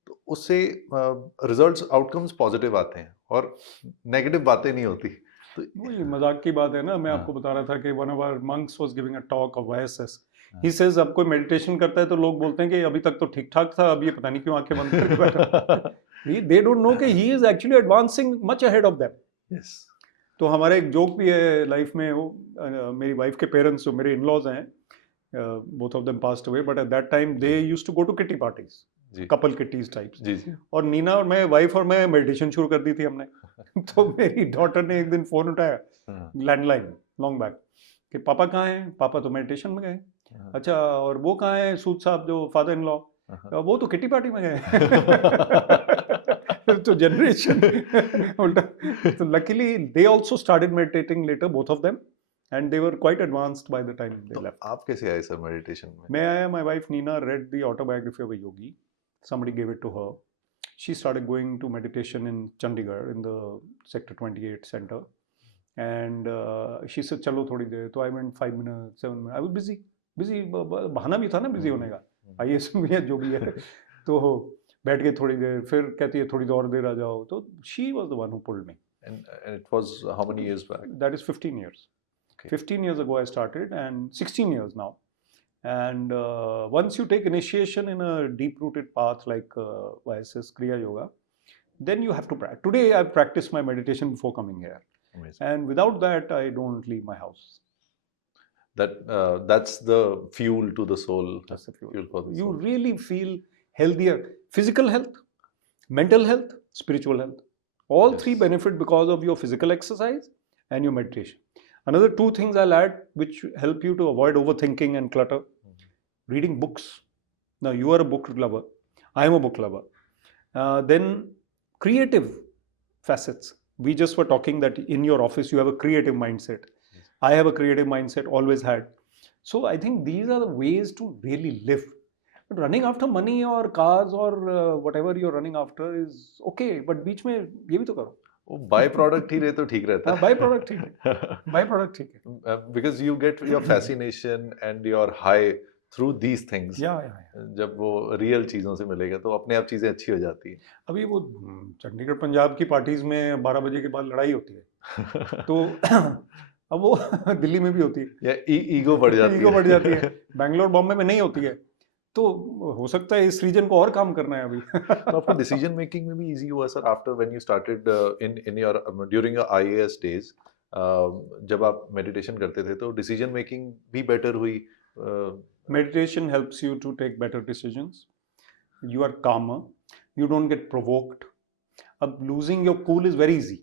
तो उससे results, outcomes positive आते हैं और नेगेटिव बातें नहीं होती. तो वही मजाक की बात है ना. मैं आपको बता रहा था कि one of our monks was giving a talk of YSS. He says अब कोई मेडिटेशन करता है तो लोग बोलते हैं कि अभी तक तो ठीक ठाक था, अब ये पता नहीं क्यों आंखें बंद करके बैठा. दे डोंट नो कि he is actually advancing much ahead of them. Yes. तो हमारा एक जोक भी है लाइफ में. वो मेरी वाइफ के पेरेंट्स जो मेरे इन-लॉज हैं, both of them passed away, but at that time they used to go to kitty parties, couple kitties types. जी. और नीना और मैं, वाइफ और मैं, मेडिटेशन शुरू कर दी थी हमने. तो मेरी डॉटर ने एक दिन फोन उठाया, लैंडलाइन, लॉन्ग बैक, कि पापा कहाँ हैं? पापा तो मेडिटेशन में गए. अच्छा, और वो कहाँ है सूद साहब जो फादर इन लॉ? वो तो किटी पार्टी में गए. तो जनरेशन उल्टा. तो luckily they also started meditating later, both of them, and they were quite advanced by the time they left. आप कैसे आए सर मेडिटेशन में? मैं आया, my wife Nina read the autobiography of a yogi. Somebody gave it to her. She started going to meditation in Chandigarh in the Sector 28 center. And she said, चलो थोड़ी देर. तो I went 5 minutes, 7 minutes. I was busy. बहाना भी था ना busy होने का. IAS में या जो भी है. तो बैठ के थोड़ी देर, फिर कहती है थोड़ी और देर आ जाओ. तो she was the one who pulled me. And it was how many years back? That is 15 years. 15 years ago I started, and 16 years now. And once you take initiation in a deep-rooted path like YSS Kriya Yoga, then you have to practice. Today I've practiced my meditation before coming here. Amazing. And without that I don't leave my house. That's the fuel to the soul. That's the fuel. For the you soul. really feel healthier. Physical health, mental health, spiritual health. All three benefit because of your physical exercise and your meditation. Another 2 things I'll add which help you to avoid overthinking and clutter. Reading books. Now you are a book lover. I am a book lover. Then creative facets. We just were talking that in your office you have a creative mindset. Yes. I have a creative mindset, always had. So I think these are the ways to really live. But running after money or cars or whatever you're running after is okay. But बीच में ये भी तो करो. वो by product ही रहे तो ठीक रहता है. बाय प्रोडक्ट ठीक है. बाय प्रोडक्ट ठीक है. Because you get your fascination and your high through these things. जब वो रियल चीजों से मिलेगा तो अपने आप चीजें अच्छी हो जाती है. अभी वो चंडीगढ़ पंजाब की पार्टीज में 12 बजे के बाद लड़ाई होती है. तो अब वो दिल्ली में भी होती है. ईगो बढ़ जाती है. ईगो बढ़ जाती है. बैंगलोर बॉम्बे में नहीं होती है. तो हो सकता है इस रीजन को और काम करना है अभी. तो आपको डिसीजन मेकिंग में भी इजी हुआ sir after when you started in your during your IAS days, जब आप मेडिटेशन करते थे तो डिसीजन मेकिंग भी बेटर हुई? Meditation helps you to take better decisions. You are calmer. You don't get provoked. अब losing your cool is very easy.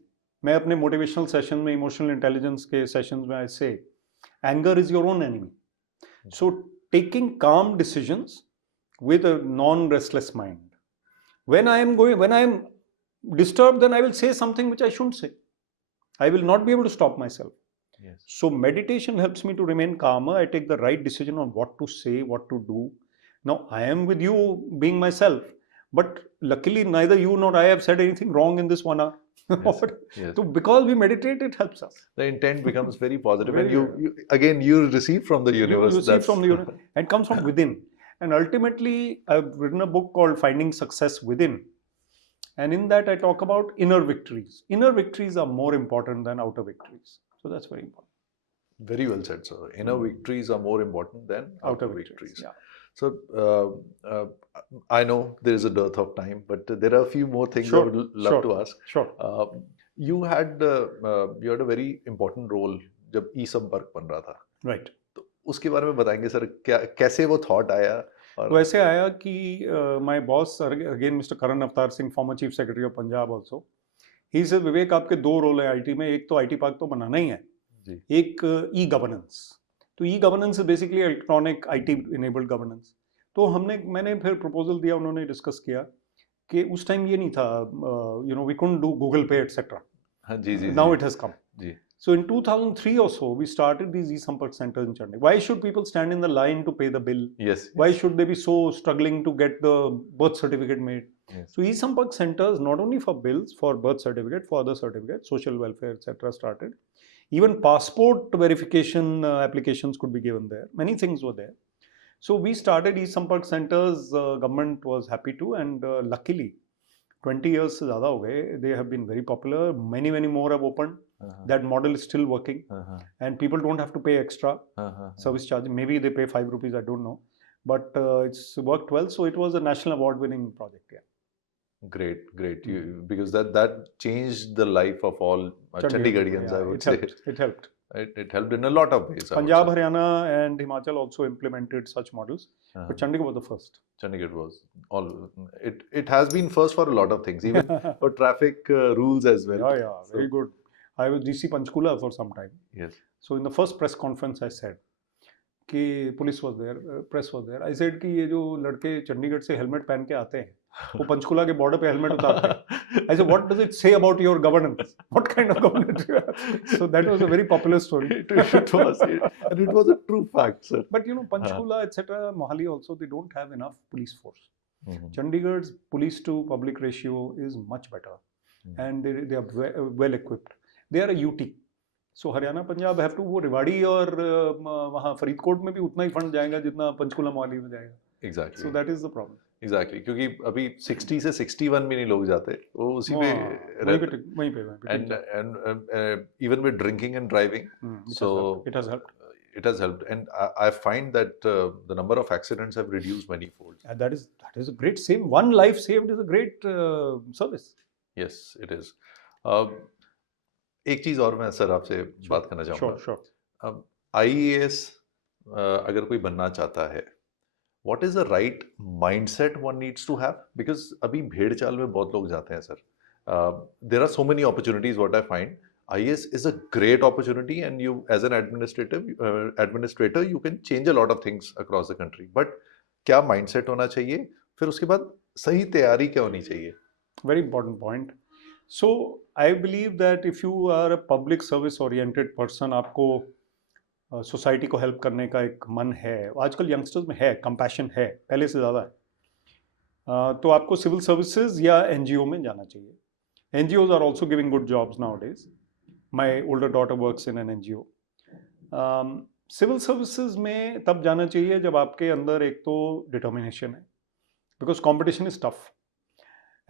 मैं अपने motivational session में emotional intelligence के sessions में I say anger is your own enemy. So taking calm decisions with a non-restless mind. When I am disturbed, then I will say something which I shouldn't say. I will not be able to stop myself. Yes. So meditation helps me to remain calmer. I take the right decision on what to say, what to do. Now I am with you being myself, but luckily neither you nor I have said anything wrong in this 1 hour. Yes, yes. So because we meditate, it helps us. The intent becomes very positive, Very, and you receive from the universe. You receive from the universe, and comes from within. And ultimately, I've written a book called Finding Success Within. And in that, I talk about inner victories. Inner victories are more important than outer victories. So that's very important. Very well said, sir. Inner victories are more important than outer victories. Yeah. So I know there is a dearth of time, but there are a few more things I would love to ask. Sure. You had a very important role जब e-संपर्क बन रहा था. Right. तो उसके बारे में बताएंगे sir, कैसे वो थॉट आया? वैसे आया कि my boss again Mr. Karan Avtar Singh, former Chief Secretary of Punjab also, he said विवेक आपके 2 रोल है आईटी में, एक तो आईटी पार्क तो बनाना ही है, एक ई गवर्नेंस. तो e governance is basically electronic IT enabled governance. तो मैंने फिर प्रपोजल दिया, उन्होंने डिस्कस किया कि उस टाइम ये नहीं था, वी कुडंट डू गूगल पे etcetera. Now it has come. So in 2003 or so, we started these e-Sampark centers in Chandigarh. Why should people stand in the line to pay the bill? Yes. Why should they be so struggling to get the birth certificate made? Yes. So e-Sampark centers, not only for bills, for birth certificate, for other certificates, social welfare, etc. started. Even passport verification applications could be given there. Many things were there. So we started e-Sampark centers. Government was happy to, and luckily, 20 years से ज़्यादा हो गए. They have been very popular. Many more have opened. That model is still working, and people don't have to pay extra service charge. Maybe they pay 5 rupees. I don't know, but it's worked well. So it was a national award-winning project. Yeah. Great. Because that changed the life of all Chandigarhians. Yeah, I would say it helped. It helped in a lot of ways. Punjab, Haryana, and Himachal also implemented such models, but Chandigarh was the first. Chandigarh was it has been first for a lot of things, even for traffic rules as well. Yeah, very good. I was DC Panchkula for some time. Yes. So in the first press conference, I said कि police was there, press was there. I said कि ये जो लड़के चंडीगढ़ से helmet पहन के आते हैं, वो पंचकुला के बॉर्डर पे हेलमेट उतारते हैं. I said, what does it say about your governance? What kind of governance you have? So that was a very popular story. It was a true fact, sir. But Panchkula, etc., Mohali also, they don't have enough police force. Chandigarh's police to public ratio is much better, and they are well equipped. They are a UT. So Haryana, Punjab have to, वो रिवाड़ी और वहाँ फरीदकोट में भी उतना ही fund जाएगा जितना पंचकुला मोहाली में जाएगा. Exactly. So that is the problem. Exactly. क्योंकि अभी 60 से 61 में नहीं लोग जाते, वो उसी पे वहीं पे and even with drinking and driving, so it has helped. It has helped, and I find that the number of accidents have reduced manifold. That is a great save. One life saved is a great service. Yes, it is. एक चीज़ और मैं sir आपसे बात करना चाहूँगा. Sure. IAS अगर कोई बनना चाहता है, what is the right mindset one needs to have? Because अभी भेड़ चाल में बहुत लोग जाते हैं sir. There are so many opportunities. What I find, IAS is a great opportunity, and you, as an administrator, you can change a lot of things across the country. But क्या mindset होना चाहिए? फिर उसके बाद सही तैयारी क्या होनी चाहिए? Very important point. So I believe that if you are a public service oriented person, आपको सोसाइटी को हेल्प करने का एक मन है, आजकल यंगस्टर्स में है, कंपैशन है, पहले से ज़्यादा है, तो आपको सिविल सर्विसेज या एनजीओ में जाना चाहिए. NGOs are also giving good jobs nowadays. My older daughter works in an NGO. Civil services में तब जाना चाहिए जब आपके अंदर एक तो डिटर्मिनेशन है, because competition is tough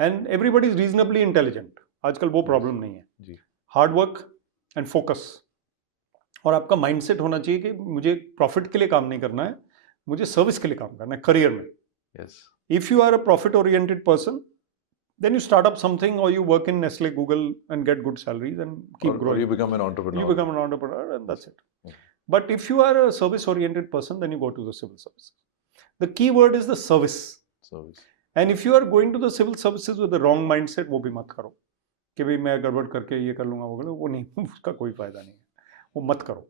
and everybody is reasonably intelligent. आजकल वो प्रॉब्लम नहीं है. हार्ड वर्क एंड फोकस, और आपका माइंडसेट होना चाहिए कि मुझे प्रॉफिट के लिए काम नहीं करना है, मुझे सर्विस के लिए काम करना है करियर में. Yes. If you are a profit oriented person, then you start up something or you work in Nestle, Google and get good salaries and keep Or growing. you become an entrepreneur. You become an entrepreneur and that's it. Okay. But if you are a service oriented person, then you go to the civil services. The key word is the service. Service. And if you are going to the civil services with the wrong mindset, वो भी मत करो कि भाई मैं गड़बड़ करके ये कर लूँगा वो नहीं, उसका कोई फायदा नहीं है, वो मत करो.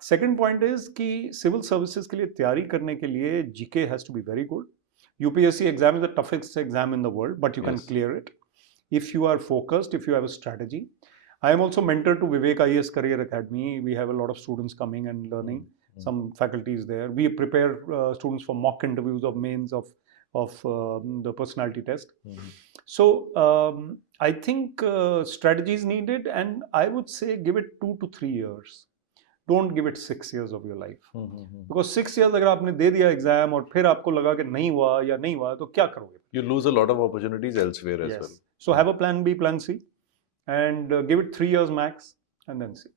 Second point is कि civil services के लिए तैयारी करने के लिए GK has to be very good. UPSC exam is the toughest exam in the world, but you can clear it if you are focused, if you have a strategy. I am also mentor to Vivek IAS Career Academy. We have a lot of students coming and learning. Some faculties there. We prepare students for mock interviews of mains of the personality test. So I think strategy is needed, and I would say give it 2 to 3 years. Don't give it 6 years of your life. Because 6 years अगर आपने दे दिया exam और फिर आपको लगा कि नहीं हुआ या नहीं हुआ तो क्या करोगे? You lose a lot of opportunities elsewhere as well. So have a plan B, plan C, and give it 3 years max, and then see.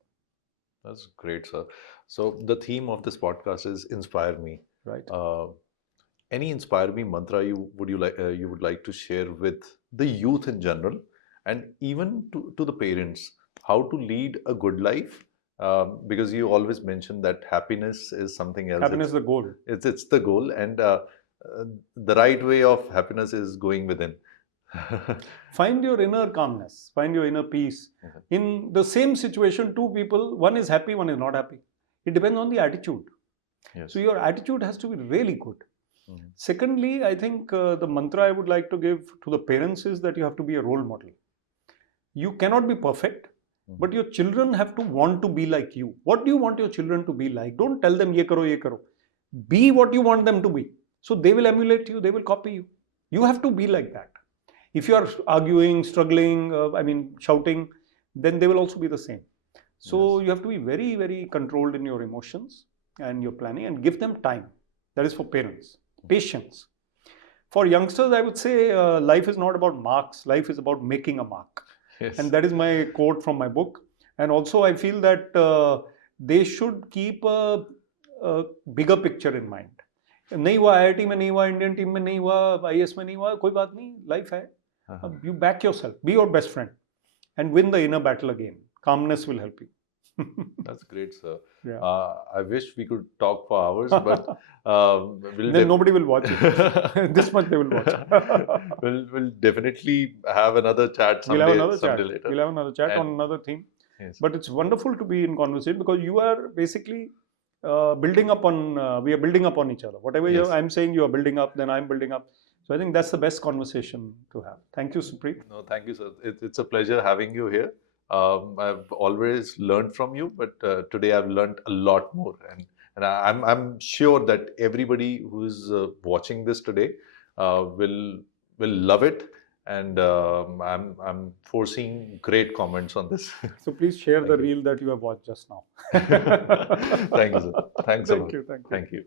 That's great, sir. So the theme of this podcast is inspire me. Right. Any inspire me mantra you would like to share with the youth in general, and even to the parents, how to lead a good life? Because you always mention that happiness is something else. Happiness is the goal. It's the goal, and the right way of happiness is going within. Find your inner calmness. Find your inner peace. In the same situation, two people, one is happy, one is not happy. It depends on the attitude. Yes. So your attitude has to be really good. Secondly, I think the mantra I would like to give to the parents is that you have to be a role model. You cannot be perfect, but your children have to want to be like you. What do you want your children to be like? Don't tell them ye karo, ye karo. Be what you want them to be. So they will emulate you, they will copy you. You have to be like that. If you are arguing, struggling, shouting, then they will also be the same. So you have to be very, very controlled in your emotions and your planning, and give them time. That is for parents. Patience. For youngsters, I would say life is not about marks. Life is about making a mark. Yes. And that is my quote from my book. And also I feel that they should keep a bigger picture in mind. नहीं हुआ IIT में नहीं हुआ, Indian team में नहीं हुआ, IAS में नहीं हुआ, कोई बात नहीं, life है. You back yourself, be your best friend, and win the inner battle again. Calmness will help you. That's great, sir. Yeah. I wish we could talk for hours, but then nobody will watch it. This much they will watch. We'll definitely have another chat someday. We'll have another chat. Later. We'll have another chat on another theme. Yes. But it's wonderful to be in conversation because you are basically building up on. We are building up on each other. Whatever I'm saying, you are building up. Then I'm building up. So I think that's the best conversation to have. Thank you, Supreet. No, thank you, sir. It's a pleasure having you here. I've always learned from you, but today I've learned a lot more, and I'm sure that everybody who's watching this today will love it, and I'm foreseeing great comments on this. So please share the reel that you have watched just now. Thank you, sir. Thanks a lot. Thank you. Thank you.